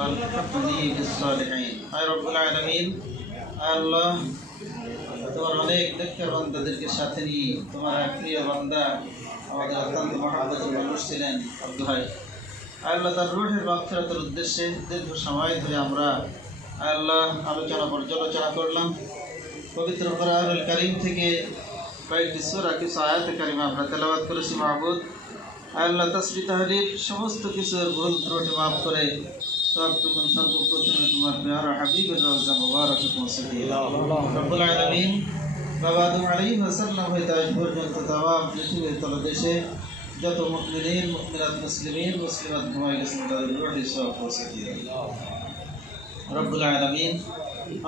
والحقني بالصالحين اي رب العالمين আল্লাহ তোমার অনেক নেককার বান্দাদেরকে সাথে নিয়ে তোমার এক প্রিয় বান্দা আমাদের অত্যন্ত মহব্বতের মানুষ ছিলেন আব্দুল ভাই আল্লাহ তার রূহের মাগফিরাতের উদ্দেশ্যে দীর্ঘ সময় ধরে আমরা আল্লাহ আলোচনা পর্যালোচনা করলাম। পবিত্র কোরআনুল কারীম থেকে কয়েকটি সূরা কিছু আয়াতে কারিমা আমরা তেলাওয়াত করেছি। মাহবুব আল্লাহ তাসবিহ তাহলিল সমস্ত কিছুর ভুল ত্রুটি মাফ করে সবটুকুন সর্বপ্রথমে তোমার প্যারা হাবিবের রওজা মুবারকে পৌঁছে দিয়ে রব্বুল আলামিন বাবা আদম আলাইহিস সালাম হইতে আজ পর্যন্ত তামাম পৃথিবীর তলদেশে যত মুমিনিন মুমিনাত মুসলিমিন মুসলিমাত ঘুমাই গেছেন তাদের রুহে সব পৌঁছে দিয়ে রব্বুল আলামিন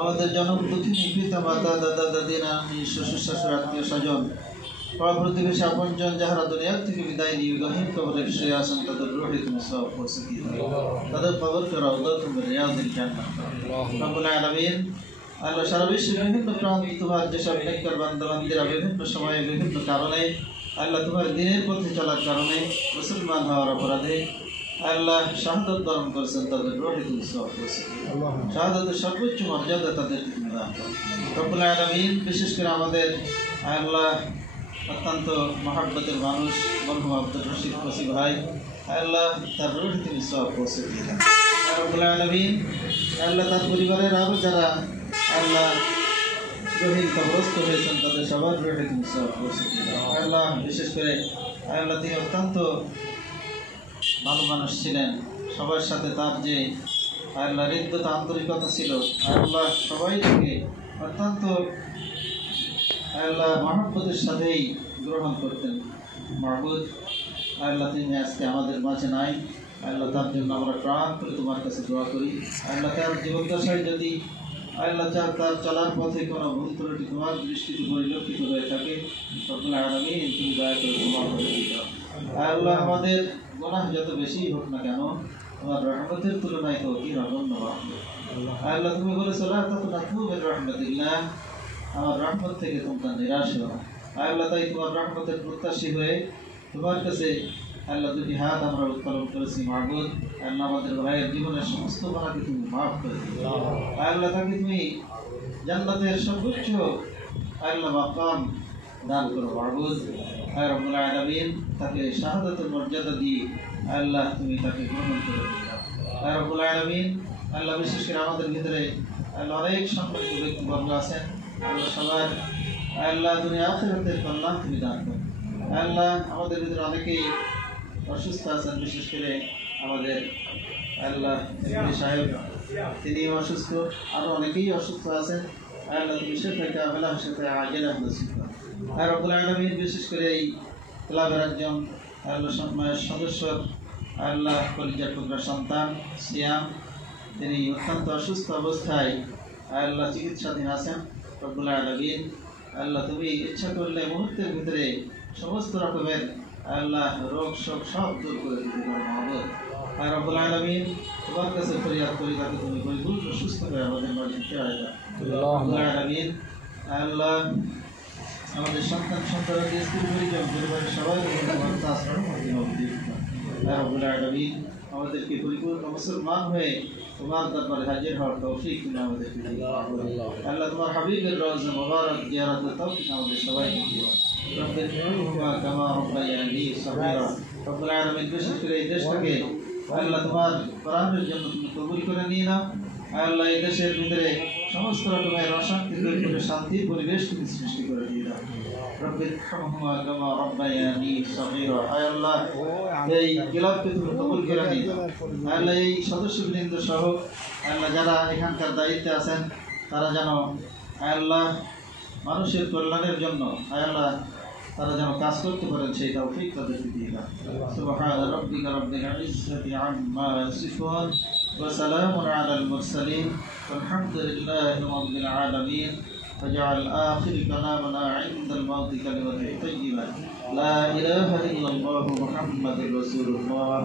আমাদের জনম দুঃখিনী পিতা মাতা দাদা দাদি নানি শ্বশুর শাশুড়ি আত্মীয় স্বজন পাড়া প্রতিবেশী আপনজন যাহারা দুনিয়া থেকে বিদায় নিয়ে গহীন কবরে শুয়ে আছেন তাদের রুহে তুমি সব পৌঁছে দিয়ে তাদের কবরকে রাউদাতুম মিন রিয়াদিল জান্নাহ রব্বুল আলামিন আল্লাহ সারা বিশ্বের বিভিন্ন প্রান্ত তোমার যেসব নেককার বান্দাবান্দিরা বিভিন্ন সময়ে বিভিন্ন কারণে আল্লাহ তোমার দিনের পথে চলার কারণে মুসলমান হওয়ার অপরাধে আল্লাহ শাহাদাত বরণ করেছেন তাদের রুহে তুমি সওয়াব পৌঁছে দিয়ে শাহাদাতের সর্বোচ্চ মর্যাদা তাদেরকে তুমি দান করো রব্বুল আলামিন। বিশেষ করে আমাদের আল্লাহ অত্যন্ত মহব্বতের মানুষ মরহুম আব্দুর রশিদ ফসি ভাই আল্লাহ তার রুহে তুমি সওয়াব পৌঁছে দিয়ে রব্বুল আলামিন আল্লাহ তার পরিবারের আরও যারা আল্লাহ গহীন কবরস্থ হয়েছেন তাদের সবার রুহে তুমি সওয়াব পৌঁছে দিয়ে আল্লাহ। বিশেষ করে আল্লাহ তিনি অত্যন্ত ভালো মানুষ ছিলেন, সবার সাথে তার যে আল্লাহ হৃদ্যতা আন্তরিকতা ছিল আল্লাহ সবাই থেকে অত্যন্ত আল্লাহ মহব্বতের সাথেই গ্রহণ করতেন। মাহবুব আল্লাহ তুমি আজকে আমাদের মাঝে নাই আল্লাহ তার জন্য আমরা প্রাণ করে তোমার কাছে দোয়া করি আল্লাহ তার জীবদ্দশায় যদি আল্লাহ তার চলার পথে কোনো ভুল ত্রুটি তোমার দৃষ্টিতে পরিলক্ষিত হয়ে থাকে রব্বুল আলামিন তুমি দয়া করে তোমার আল্লাহ আমাদের গুনাহ যত বেশি হোক না কেন তোমার রহমতের তুলনায় তো কি নগণ্য আল্লাহ তুমি বলেছো লা তাকনাতু মিন রাহমাতিল্লাহ আমার রহমত থেকে তোমরা নিরাশ হও আল্লাহ। তাই তোমার রহমতের প্রত্যাশী হয়ে তোমার কাছে আল্লাহ দুটি হাত আমরা উত্তোলন করেছি। মাহবুব আল্লাহ আমাদের ভাইয়ের জীবনের সমস্ত গুনাহকে তুমি মাফ করে দিও আল্লাহ। তাকে তুমি জান্নাতের সর্বোচ্চ আল্লাহ মাকাম দান করো মাহবুব রব্বুল আলামিন। তাকে শাহাদাতের মর্যাদা দিয়ে আল্লাহ তুমি তাকে গ্রহণ করে দিও রব্বুল আলামিন। আল্লাহ বিশেষ করে আমাদের ভিতরে আল্লাহ অনেক সম্মানিত ব্যক্তিবর্গ আছেন আল্লাহ সবার আল্লাহ দুনিয়া আখিরাতের কল্যাণ তুমি দান করো আল্লাহ। আমাদের ভিতরে অনেকেই অসুস্থ আছেন, বিশেষ করে আমাদের আল্লাহ সাহেব তিনি অসুস্থ, আরও অনেকেই অসুস্থ আছেন আল্লাহ তুমি সেটা কামেলা সেটা আগের আর রব্বুল আলামিন। বিশেষ করে এই ক্লাবের একজন আল্লাহ সদস্য আল্লাহ কলিজার টুকরা সন্তান সিয়াম, তিনি অত্যন্ত অসুস্থ অবস্থায় আল্লাহ চিকিৎসাধীন আছেন রব্বুল আলামিন। আল্লাহ তুমি ইচ্ছা করলে মুহূর্তের ভিতরে সমস্ত রকমের আল্লাহ রোগ শোক সব দূর করে দিতে পারো মাহবুব আর রব্বুল আলামিন। তোমার কাছে ফরিয়াদ করি তাকে তুমি পরিপূর্ণ সুস্থ করে আমাদের মাঝে ফেরাই দাও রব্বুল আলামিন। আল্লাহ আমাদের সন্তানদের স্কুল পরিজন পরিবারের সবাই রব্বুল আলামিন আমাদেরকে পরিপূর্ণ মুসলমান হয়ে তোমার দরবারে হাজির হওয়ার তৌফিক তুমি আমাদেরকে দিও আল্লাহ। তোমার হাবিবের রওজা মুবারক জিয়ারতের তৌফিক আমাদের সবাইকে দিও রব্বিরহামহুমা কামা রাব্বায়ানি সগীরা রব্বুল আলামিন। বিশেষ করে এই দেশটাকে আল্লাহ তোমার কোরআনের জন্য তুমি কবুল করে নিয়ে নাও আল্লাহ। এই দেশের ভিতরে সমস্ত রকমের অশান্তি দূর করে শান্তির পরিবেশ তুমি সৃষ্টি করে দিয়ে দাও রব্বিরহামহুমা কামা রাব্বায়ানি সগীরা। আল্লাহ এই ক্লাবকে তুমি কবুল করে নিয়ে নাও আল্লাহ। এই সদস্যবৃন্দ সহ আল্লাহ যারা এখানকার দায়িত্বে আছেন তারা যেন আল্লাহ মানুষের কল্যাণের জন্য আল্লাহ তারা যেন কাজ করতে পারেন সেই তৌফিক তাদেরকে দিয়ে দাও। সুবহানা রাব্বিকা রাব্বিল ইজ্জাতি আম্মা ইয়াসিফুন ওয়া সালামুন আলাল মুরসালিন ওয়ালহামদুলিল্লাহি রাব্বিল আলামিন। فاجعل آخر كلامنا عند الموت كلمة طيبة لا إله إلا الله محمد رسول الله.